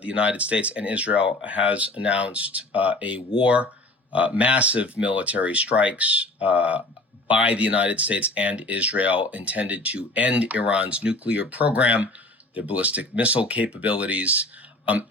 The United States and Israel has announced a war, massive military strikes by the United States and Israel intended to end Iran's nuclear program, their ballistic missile capabilities,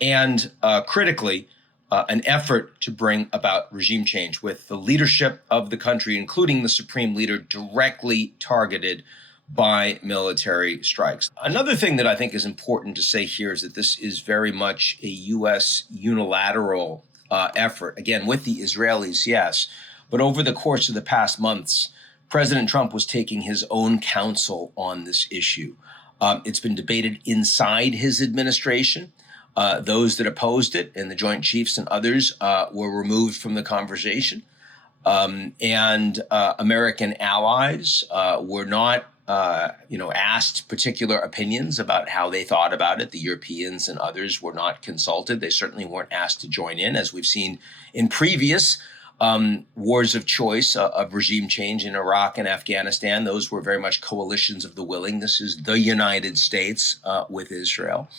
and critically, an effort to bring about regime change with the leadership of the country, including the supreme leader, directly targeted by military strikes. Another thing that I think is important to say here is that this is very much a U.S. unilateral effort, again, with the Israelis, yes, but over the course of the past months, President Trump was taking his own counsel on this issue. It's been debated inside his administration. Those that opposed it and the Joint Chiefs and others were removed from the conversation. And American allies were not asked particular opinions about how they thought about it. The Europeans and others were not consulted. They certainly weren't asked to join in, as we've seen in previous wars of choice of regime change in Iraq and Afghanistan. Those were very much coalitions of the willing. This is the United States with Israel.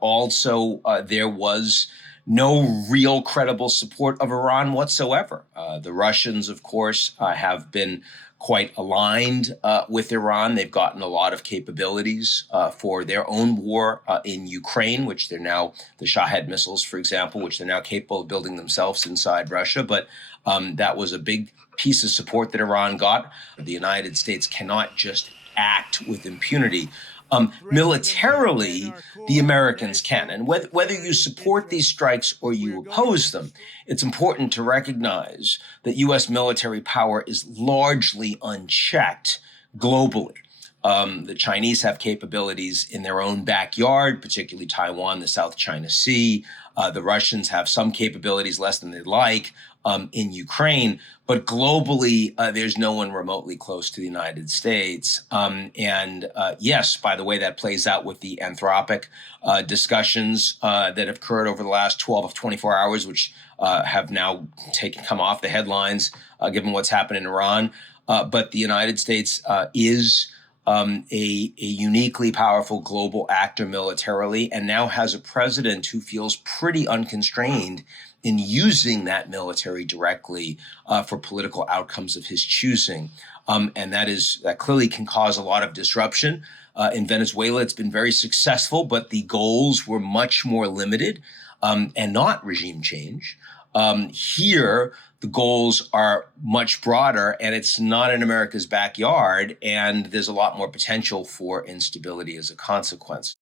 Also, there was no real credible support of Iran whatsoever. The Russians, of course, have been quite aligned with Iran. They've gotten a lot of capabilities for their own war in Ukraine, which they're now, the Shahed missiles, for example, which they're now capable of building themselves inside Russia. But that was a big piece of support that Iran got. The United States cannot just act with impunity. Militarily, the Americans can. And whether you support these strikes or you oppose them, it's important to recognize that U.S. military power is largely unchecked globally. The Chinese have capabilities in their own backyard, particularly Taiwan, the South China Sea. The Russians have some capabilities, less than they'd like, in Ukraine. But globally, there's no one remotely close to the United States. Yes, by the way, that plays out with the Anthropic discussions that have occurred over the last 12 of 24 hours, which have now come off the headlines, given what's happened in Iran. But the United States is a uniquely powerful global actor militarily, and now has a president who feels pretty unconstrained in using that military directly for political outcomes of his choosing. And that clearly can cause a lot of disruption. In Venezuela, it's been very successful, but the goals were much more limited and not regime change. Here, the goals are much broader, and it's not in America's backyard, and there's a lot more potential for instability as a consequence.